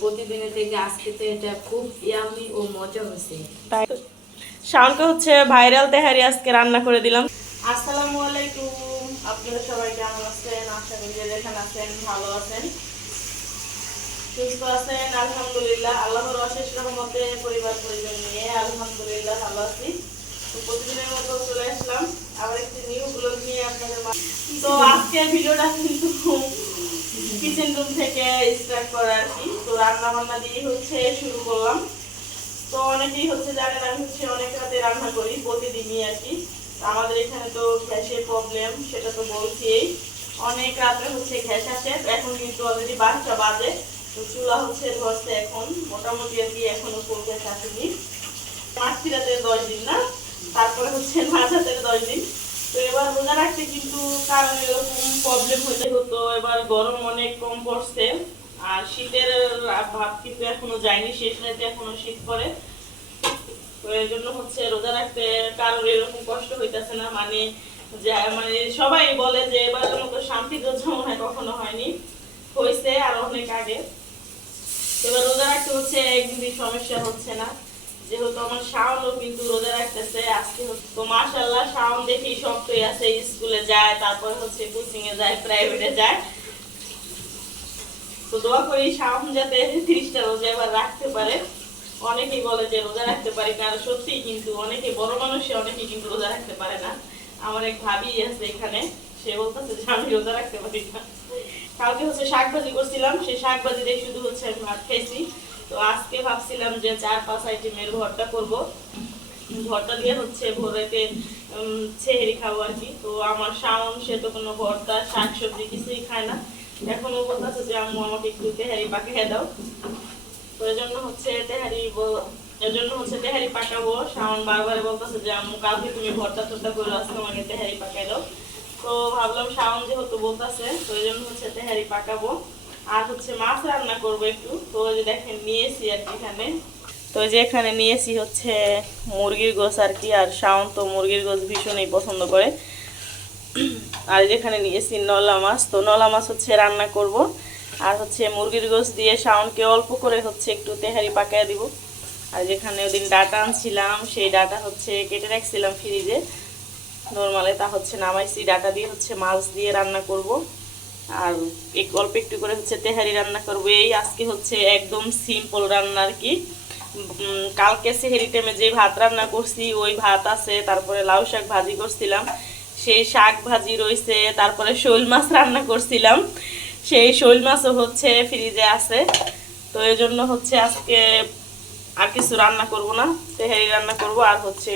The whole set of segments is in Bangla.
প্রতিদিনের থেকে আজকে তো এটা খুব ইয়ামি ও মজা হয়েছে। তাই। শাওনকে হচ্ছে ভাইরাল তেহারি আজকে রান্না করে দিলাম। আসসালামু আলাইকুম। আপনারা সবাই কেমন আছেন? আশা করি যেখানে আছেন ভালো আছেন। সুস্থ আছেন আলহামদুলিল্লাহ। আল্লাহর অশেষ রহমতে পরিবার পরিজন নিয়ে আলহামদুলিল্লাহ ভালো আছি। তো প্রতিদিনের মতো চলে আসলাম। আবার একটি নিউ ব্লগ নিয়ে আপনাদের তো আজকে ভিডিওটা কিন্তু কিচেন রুম থেকে স্টার্ট করা আর কি। তো রান্না বান্না দিয়ে হচ্ছে শুরু করলাম। তো অনেকেই হচ্ছে জানেন আমি হচ্ছে অনেক রাতে রান্না করি, প্রতিদিনই আর কি। আমাদের এখানে তো গ্যাসের প্রবলেম সেটা তো বলছি অনেক রাত্রে হচ্ছে গ্যাস আসে, এখন কিন্তু অলরেডি বারোটা বাজে। তো চুলা হচ্ছে ধরছে এখন, মোটামুটি আর কি এখনও ফুল গ্যাস আসেনি। মাতৃরাতে দশ দিন না? তারপরে হচ্ছে মাঝাতে দশ দিন। এবার রোজা রাখতে কিন্তু কারণ এরকম প্রবলেম হতে হতো। এবার গরম অনেক কম পড়ছে আর শীতের ভাব কিন্তু এখনও যায়নি, শেষ রাতে এখনও শীত তো এর জন্য হচ্ছে রোজা রাখতে কারোর এরকম কষ্ট হইতেছে না। মানে মানে সবাই বলে যে এবারের মতো শান্তি রোজা মনে হয় কখনো হয়নি। হয়েছে আর অনেক আগে। এবার রোজা রাখতে হচ্ছে একদিনই সমস্যা হচ্ছে না। যেহেতু আমার শাওনও কিন্তু রোজা হচ্ছে- তো মাশাল্লাহ শাওন দেখি শক্তই আছে স্কুলে যায়, তারপরে হচ্ছে কোচিং এ যায় প্রাইভেটে যায়। তো দোয়া করি শাওন যাতে তিরিশটা রোজা এবার রাখতে পারে। অনেকেই বলে যে রোজা রাখতে পারি না, আর সত্যি কিন্তু অনেকে, বড় মানুষে অনেকে কিন্তু রোজা রাখতে পারে না। আমার এক ভাবি আছে এখানে, সে বলতেছে যে আমি রোজা রাখতে পারি না। কালকে হচ্ছে শাক ভাজি করছিলাম সেই শাক ভাজি দিয়ে শুধু হচ্ছে আমি ভাত খাইছি। তো আজকে ভাবছিলাম যে চার পাঁচ আইটেমের ঘরটা করব। ভর্তা দিয়ে হচ্ছে ভোরেতে ছেহেরি খাব আর কি। তো আমার শাওন, সে তো কোনো ভর্তা শাক সবজি কিছুই খায় না। এখনও বলতেছে যে, আম্মু, আমাকে একটু তেহারি পাকিয়ে দাও। তো এই জন্য হচ্ছে তেহারি এর জন্য হচ্ছে তেহারি পাকাবো। শাওন বারবার বলতেছে যে, আম্মু, কালকে তুমি ভর্তা টর্তা করে, আজকে আমাকে তেহারি পাকাই দাও। তো ভাবলাম শাওন যেহেতু বলতেছে, তো এই জন্য হচ্ছে তেহারি পাকাবো। আর হচ্ছে মাছ রান্না করব একটু। তো যে দেখেন, নিয়েছি আর কি এখানে। তো যে এখানে নিয়েছি হচ্ছে মুরগির গোস আর কি, আর শাওন তো মুরগির গোস ভীষণই পছন্দ করে। আর যেখানে নিয়েছি নলা মাছ, তো নলা মাছ হচ্ছে রান্না করব। আর হচ্ছে মুরগির গোস দিয়ে শাওনকে অল্প করে হচ্ছে একটু তেহারি পাকায় দিব। আর যেখানে ওদিন ডাটা আনছিলাম, সেই ডাটা হচ্ছে কেটে রাখছিলাম ফ্রিজে। নর্মালে তা হচ্ছে নামাইছি, ডাটা দিয়ে হচ্ছে মাছ দিয়ে রান্না করব। আর এক অল্প একটু করে হচ্ছে তেহারি রান্না করব। এই আজকে হচ্ছে একদম সিম্পল রান্না আর কি। কালকে সেহেরি টাইমে যে ভাত রান্না করছি, ওই ভাত আছে, তারপরে লাউ শাক ভাজি করছিলাম। সেই শাক ভাজি রয়েছে, তারপরে শোল মাছ রান্না করছিলাম। সেই শোল মাছও হচ্ছে ফ্রিজে আছে। তো এই জন্য হচ্ছে আজকে আর কিছু রান্না করব না। তেহারি রান্না করব আর হচ্ছে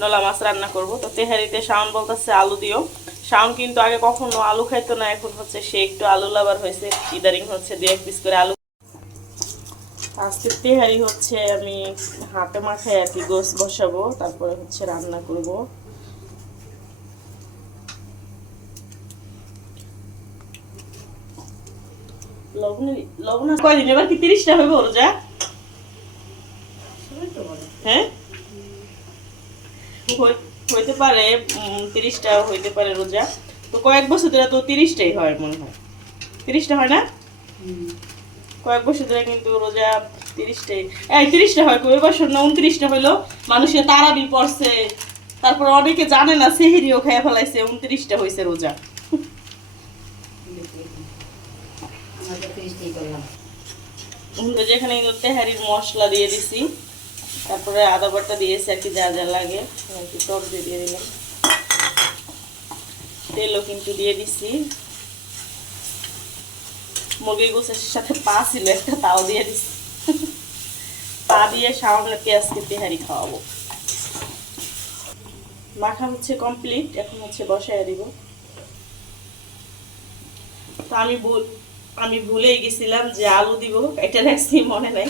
নলা মাছ রান্না করব। তো তেহারিতে শাওন বলতেছে আলু দিও। শাওন কিন্তু আগে কখনো আলু খাইতো না, এখন হচ্ছে সে একটু আলু লাভার হয়েছে। ইদারিং হচ্ছে দু এক পিস করে আলু আজকে তেহারি হচ্ছে আমি হাতে মাখায় আর কি গোস বসাবো তারপরে হচ্ছে রান্না করব। লবণ কয়দিন? এবার কি তিরিশটা হবে ওর যা। হ্যাঁ? হইতে পারে তিরিশটা হইতে পারে রোজা। তো কয়েক বছর ধরে তো তিরিশটাই হয় মনে হয়। তিরিশটা হয় না? কয়েক বছর ধরে কিন্তু রোজা তিরিশটাই এই তিরিশটা হয় কই? বছর না উনত্রিশটা হইল, মানুষের তারাবি পড়ছে। তারপর অনেকে জানে না সেহেরিও খেয়ে ফেলাইছে, উনত্রিশটা হয়েছে রোজা। যেখানে কিন্তু তেহারির মশলা দিয়ে দিছি, তারপরে আদা বাটা দিয়েছি আর কি যা যা লাগে টক দিয়ে দিয়ে দিলাম। তেলও কিন্তু দিয়ে দিছি। মুরগির গোছের সাথে পা ছিল একটা, তাও দিয়ে দিছি। পা দিয়ে সামান্যকে আজকে তেহারি খাওয়াবো। মাখা হচ্ছে কমপ্লিট এখন হচ্ছে বসায় দিব। তো আমি আমি ভুলেই গেছিলাম যে আলু দিব, এটা রাখছি মনে নাই।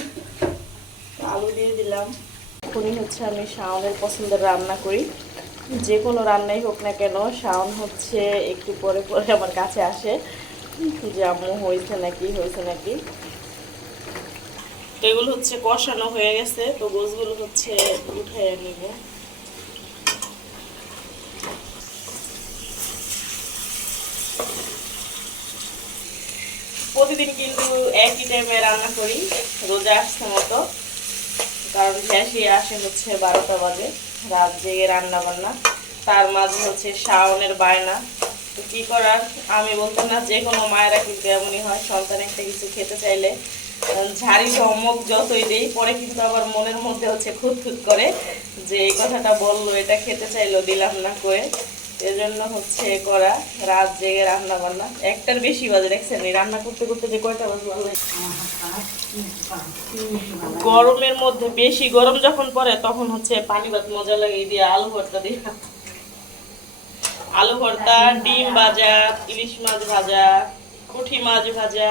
আলু দিয়ে দিলাম। এখনই হচ্ছে আমি শাওনের পছন্দের রান্না করি। যে কোনো রান্নাই হোক না কেন শাওন হচ্ছে একটু পরে পরে আমার কাছে আসে। যে আম্মু হয়েছে নাকি হয়েছে নাকি? তো এগুলো হচ্ছে কষানো হয়ে গেছে, তো গোছগুলো হচ্ছে উঠে নিব। প্রতিদিন কিন্তু একই টাইমে রান্না করি, রোজা আসছে মতো, কারণ গ্যাসই আসে হচ্ছে বারোটা বাজে, রাত জেগে রান্না বান্না তার মাঝে হচ্ছে শাওনের বায়না তো কী করার? আমি বলতাম না, যে কোনো মায়েরা কিন্তু এমনই হয়, সন্তান একটা কিছু খেতে চাইলে ঝাড়ি ধমক যতই দেই, পরে কিন্তু আবার মনের মধ্যে হচ্ছে খুঁত খুঁত করে যে এই কথাটা বলল, এটা খেতে চাইলো, দিলাম না করে এজন্য হচ্ছে করা, রাত জেগে রান্না বান্না একটার বেশি বাজে, দেখছেন? এই রান্না করতে করতে যে কয়টা বাজে ভালো গরমের মধ্যে বেশি গরম যখন পড়ে, তখন হচ্ছে পানি ভাত মজা লাগে দিয়ে আলু ভর্তা দিয়ে। আলু ভর্তা ডিম ভাজা ইলিশ মাছ ভাজা পুঁটি মাছ ভাজা।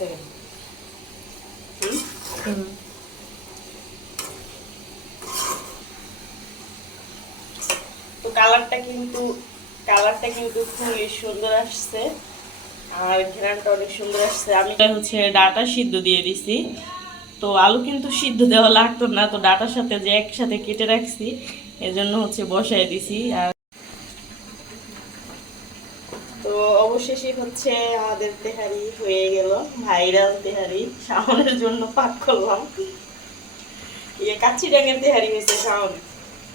Sana ডাটা সিদ্ধ দিয়ে দিছি। তো আলু কিন্তু সিদ্ধ দেওয়া লাগতো না, তো ডাটার সাথে যে একসাথে কেটে রাখছি, এজন্য হচ্ছে বসায় দিছি। আর তো অবশেষে হচ্ছে আমাদের তেহারি হয়ে গেল, ভাইরাল তেহারি। শাওনের জন্য পাক করলাম। ইয়ে কাচ্চি ডাঙের তেহারি হয়েছে শাওন।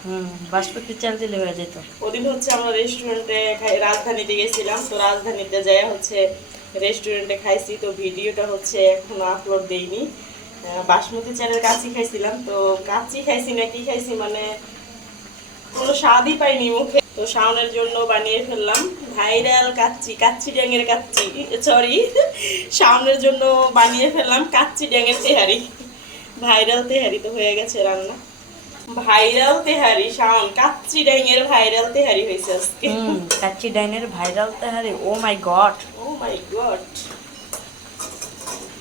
হুম বাসপতি চাল দিলে হয়ে যেত। ওদিন হচ্ছে আমরা রেস্টুরেন্টে রাজধানীতে গেছিলাম, তো রাজধানীতে যাই হচ্ছে রেস্টুরেন্টে খাইছি, তো ভিডিওটা হচ্ছে এখনও আপলোড দেইনি। বাসমতি চালের কাচ্চি খাইছিলাম, তো কাচ্চি খাইছি না, কি খাইছি মানে কোনো স্বাদই পাইনি মুখে। তো শাওনের জন্য বানিয়ে ফেললাম ভাইরাল কাচ্চি কাচ্চি ড্যাঙের কাচ্চি সরি শাওনের জন্য বানিয়ে ফেললাম কাচ্চি ড্যাঙের তেহারি। ভাইরাল তেহারি তো হয়ে গেছে রান্না। ভাইরাল তেহারি শাওন। কাচ্চি ড্যাঙের ভাইরাল তেহারি হয়েছে আজকে। কাচ্চি ডাইনের ভাইরাল তাহারে। Oh my god. Oh my God.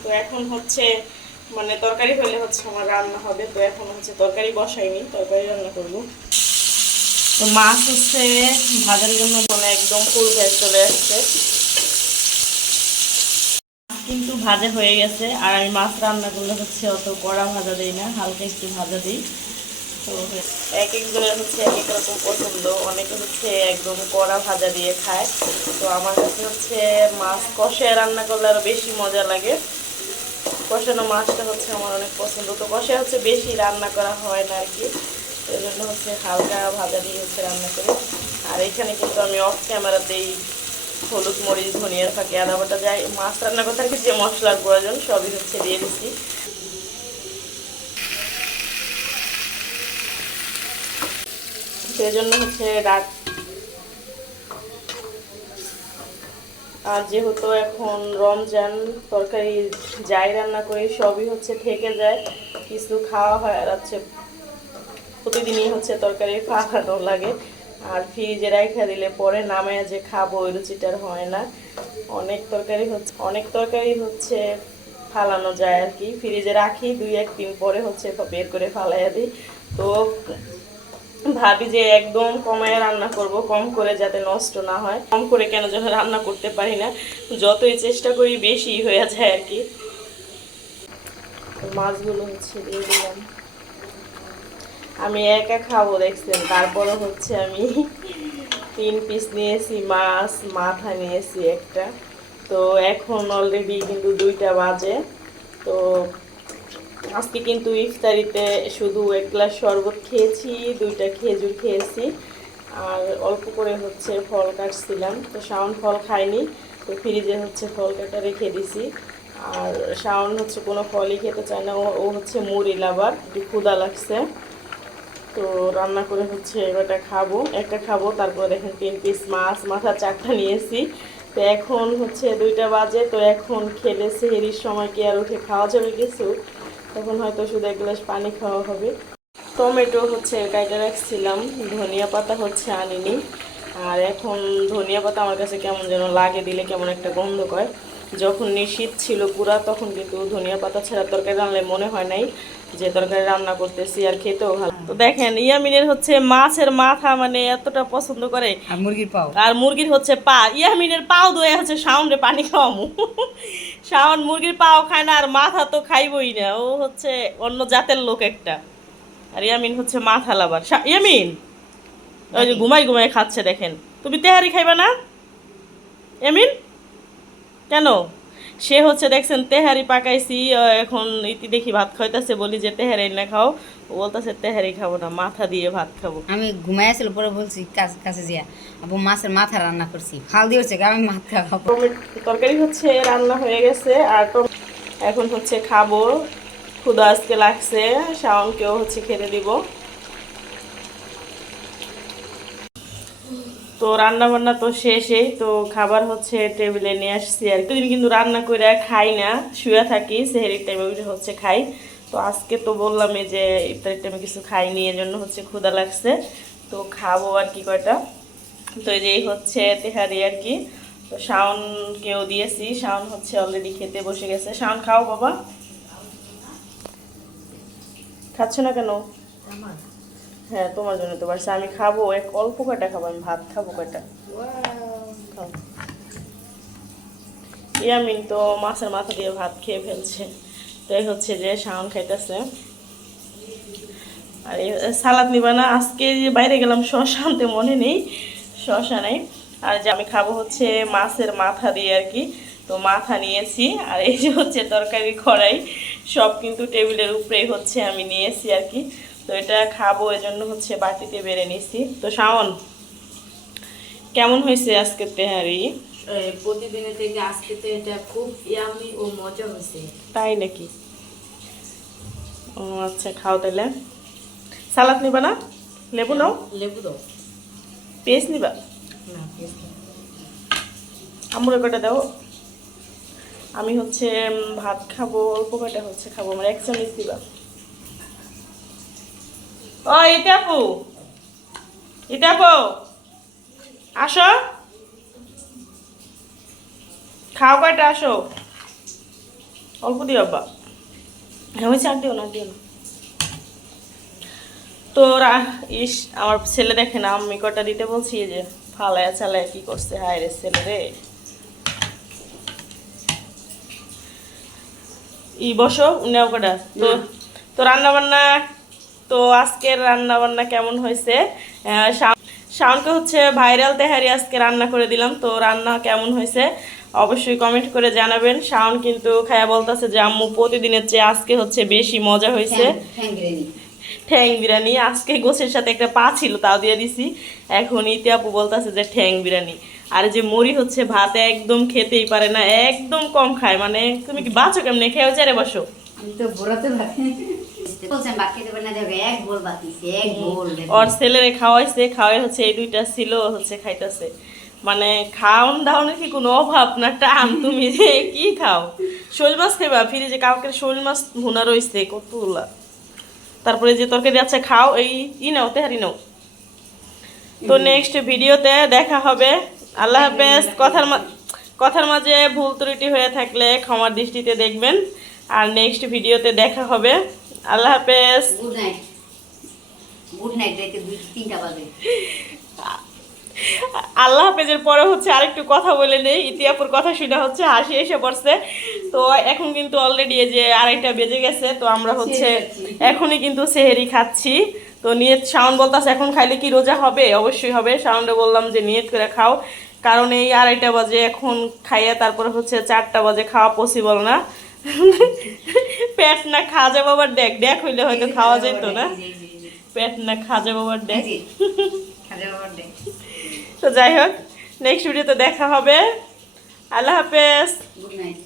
তো এখন হচ্ছে মানে তরকারি হলে হচ্ছে আমার রান্না হবে। তো এখন হচ্ছে তরকারি বসাইনি তরকারি রান্না করব। তো মাছ হচ্ছে ভাজার জন্য মানে একদম ফুল ভেজ চলে আসছে। কিন্তু ভাজা হয়ে গেছে আর আমি মাছ রান্না করলে হচ্ছে অত কড়া ভাজা দিই না হালকা একটু ভাজা দিই। এক একজনের হচ্ছে এক এক রকম পছন্দ। অনেকে হচ্ছে একদম কড়া ভাজা দিয়ে খায়। তো আমার কাছে হচ্ছে মাছ কষে রান্না করলে আরও বেশি মজা লাগে। কষানো মাছটা হচ্ছে আমার অনেক পছন্দ। তো কষে হচ্ছে বেশি রান্না করা হয় না আর কি। এই জন্য হচ্ছে হালকা ভাজা দিয়ে হচ্ছে রান্না করি। আর এখানে কিন্তু আমি অফ ক্যামেরাতেই হলুদ, মরিচ, ধনিয়ার ফাঁকে আদা বাটা যাই মাছ রান্না করতে আর কি যে মশলার প্রয়োজন, সবই হচ্ছে দিয়ে দিচ্ছি সেই জন্য হচ্ছে রাত আর যেহেতু এখন রমজান তরকারি যাই রান্না করি, সবই হচ্ছে থেকে যায়। কিছু খাওয়া হয় আর হচ্ছে প্রতিদিনই হচ্ছে তরকারি ফাঁকানো লাগে। আর ফ্রিজে রেখে দিলে পরে নামে যে খাব, ওই রুচিটার হয় না। অনেক তরকারি হচ্ছে অনেক তরকারি হচ্ছে ফালানো যায় আর কি। ফ্রিজে রাখি দুই একদিন পরে হচ্ছে বের করে ফালাইয়া দিই। তো ভাবি যে একদম কমায় রান্না করব, কম করে যাতে নষ্ট না হয়। কম করে কেন যেন রান্না করতে পারি না। যতই চেষ্টা করি, বেশি হয়ে যায় আর কি। মাছগুলো হচ্ছে দিয়ে দিলাম। আমি একা খাব, দেখছেন? তারপরে হচ্ছে আমি তিন পিস নিয়েছি, মাছ, মাথা নিয়েছি একটা। তো এখন অলরেডি কিন্তু দুইটা বাজে। তো আজকে কিন্তু ইফতারিতে শুধু এক গ্লাস শরবত খেয়েছি, দুইটা খেজুর খেয়েছি। আর অল্প করে হচ্ছে ফল কাটছিলাম। তো শাওন ফল খাইনি, তো ফ্রিজে হচ্ছে ফল কাটা রেখে দিছি। আর শাওন হচ্ছে কোনো ফলই খেতে চায় না, ও হচ্ছে মুড়ি লাবার একটু ক্ষুদা লাগছে। তো রান্না করে হচ্ছে এবারটা খাব, একটা খাব, তারপরে দেখেন তিন পিস মাছ, মাথা চারটা নিয়েছি। তো এখন হচ্ছে দুইটা বাজে, তো এখন খেলে সেহেরির সময় কি আর উঠে খাওয়া যাবে কিছু? তখন হয়তো শুধু এক গ্লাস পানি খাওয়া হবে। টমেটো হচ্ছে কাইটা রাখছিলাম ধনিয়া পাতা হচ্ছে আনিনি। আর এখন ধনিয়া পাতা আমার কাছে কেমন যেন লাগে দিলে কেমন একটা গন্ধ করে যখন নিশীত ছিল পুরা তখন কিন্তু ধনিয়া পাতা ছাড়া তরকারি রান্নালে মনে হয় নাই যে তরকারি রান্না করতেছি আর খেতেও ভালো। তো দেখেন ইয়ামিনের হচ্ছে মাছের মাথা মানে এতটা পছন্দ করে। আর মুরগির পাও। আর মুরগির হচ্ছে পা। ইয়ামিনের পাও দয়ে হচ্ছে সাউন্ডে পানি খাওয়ামু। শাওন মুরগির পাও খায় না আর মাথা তো খাইবই না। ও হচ্ছে অন্য জাতের লোক একটা। আর ইয়ামিন হচ্ছে মাথা লাবার ইয়ামিন! ওই যে ঘুমাই ঘুমাই খাচ্ছে দেখেন। তুমি তেহারি খাইবা না? ইয়ামিন? কেন? সে হচ্ছে দেখছেন তেহারি পাকাইছি এখন ইতি দেখি ভাত খাইতেছে বলি যে তেহারি না খাও। বলতেছে তেহারি খাব না মাথা দিয়ে ভাত খাব। আমি ঘুমাই আসলে পরে বলছি কাছে কাছে জিয়া আবু মাছের মাথা রান্না করছি ফাল দিয়ে হচ্ছে আমি মাথা খাব। তরকারি হচ্ছে রান্না হয়ে গেছে আর টম- এখন হচ্ছে খাব। ক্ষুদা আজকে লাগছে শাওনকেও হচ্ছে খেতে দিব। তো রান্না বান্না তো শেষেই তো খাবার হচ্ছে টেবিলে নিয়ে আসছি আর দিন কিন্তু রান্না করে খাই না, শুয়ে থাকি, সেহেরির টাইমে উঠে হচ্ছে খাই। তো আজকে তো বললামই যে ইফতারির টাইমে কিছু খাইনি এর জন্য হচ্ছে ক্ষুদা লাগছে। তো খাব আর কি কয়টা। তো এই যে হচ্ছে তেহারি আর কি। তো শাওনকেও দিয়েছি, শাওন হচ্ছে অলরেডি খেতে বসে গেছে। শাওন, খাও বাবা। খাচ্ছ না কেন? হ্যাঁ তোমার জন্য তো পারছি আমি খাব এক অল্প কয়টা খাব আমি ভাত খাব কয়টা? ইয়ামিন তো মাছের মাথা দিয়ে ভাত খেয়ে ফেলছে। তো এই হচ্ছে যে শাওন খাইতেছে। আর এই সালাদ নিবা না আজকে যে বাইরে গেলাম শশা আনতে মনে নেই শশা নেই। আর যে আমি খাব হচ্ছে মাছের মাথা দিয়ে আর কি। তো মাথা নিয়েছি আর এই যে হচ্ছে তরকারি কড়াই। সব কিন্তু টেবিলের উপরেই হচ্ছে আমি নিয়েছি আর কি। তো এটা খাব এজন্য হচ্ছে বাটিতে বেড়ে নিছি তো শাওন কেমন হয়েছে আজকে তেহারি? এই প্রতিদিনের থেকে আজকে তো এটা খুব ইয়ামি ও মজা হয়েছে। তাই নাকি? ও আচ্ছা খাও তাহলে। সালাদ নিবা না? লেবু নাও? লেবু দাও। পেস্ট নিবা? না দাও। আমুরে কটা দাও? আমি হচ্ছে ভাত খাব, অল্প কটা হচ্ছে খাব, আমার এক চামচ দিবা। ও এটা আপু। এটা আপু। আসো। খাও কয়টা, আসো। অল্প দিও, আব্বা। হ্যাঁ হয়েছে আর দিও না দিও না। তো ইস, আমার ছেলে দেখে না, আমি কটা দিতে বলছি যে, ফালায়া চালায়া কি করছে, হায় রে ছেলে রে। ই বসো নেওকাটা তো তো রান্নাবান্না তো আজকের রান্না বান্না কেমন হয়েছে? শাওনকে হচ্ছে ভাইরাল তেহারি আজকে রান্না করে দিলাম তো রান্না কেমন হয়েছে অবশ্যই কমেন্ট করে জানাবেন। শাওন কিন্তু খায়া বলতেছে যে আম্মু প্রতিদিনের চেয়ে আজকে হচ্ছে বেশি মজা হয়েছে। ঠ্যাং বিরিয়ানি। আজকে গোছের সাথে একটা পা ছিল তাও দিয়ে দিছি। এখন ইতি আপু বলতেছে যে ঠ্যাং বিরিয়ানি। আর যে মরি হচ্ছে ভাত একদম খেতেই পারে না একদম কম খায়। মানে তুমি কি বাঁচো কেমনে? খেয়েও চারে বসো। ওর ছেলেরে খাওয়াইছে খাওয়াই হচ্ছে এই দুইটা ছিল হচ্ছে খাইতেছে। মানে খাওন দাওনের কি কোনো অভাব না টান? তুমি যে কি খাও? শোল মাছ খাইবা? ফিরে যে কালকে শোল মাছ ভুনা রয়েছে কতগুলা? তারপরে যে তরকারি আছে খাও এই ই নাও তেহারি নাও। তো নেক্সট ভিডিওতে দেখা হবে। আল্লাহ হাফেজ কথার কথার মাঝে ভুল ত্রুটি হয়ে থাকলে ক্ষমার দৃষ্টিতে দেখবেন। আর নেক্সট ভিডিওতে দেখা হবে। আল্লাহ হাফেজ। গুড নাইট গুড নাইট তিনটা বাজে। আল্লাহ হাফেজের পরে হচ্ছে আরেকটু কথা বলে নেই। ইতিহাপুর কথা শুনে হচ্ছে হাসি এসে পড়ছে। তো এখন কিন্তু অলরেডি যে আড়াইটা বেজে গেছে তো আমরা হচ্ছে এখনই কিন্তু সেহেরি খাচ্ছি। তো নিয়ত শাওন বলতাছে এখন খাইলে কি রোজা হবে? অবশ্যই হবে। শাওনরে বললাম যে নিয়ত করে খাও। কারণ এই আড়াইটা বাজে এখন খাইয়া তারপরে হচ্ছে চারটা বাজে খাওয়া পসিবল না। পেট না খাজা বাবার ডেক ডেক হইলে হয়তো খাওয়া যেত না। পেট না খাজা বাবার ডেক খাজা বাবার ডে তো যাই হোক নেক্সট ভিডিওতে দেখা হবে। আল্লাহ হাফেজ। Good night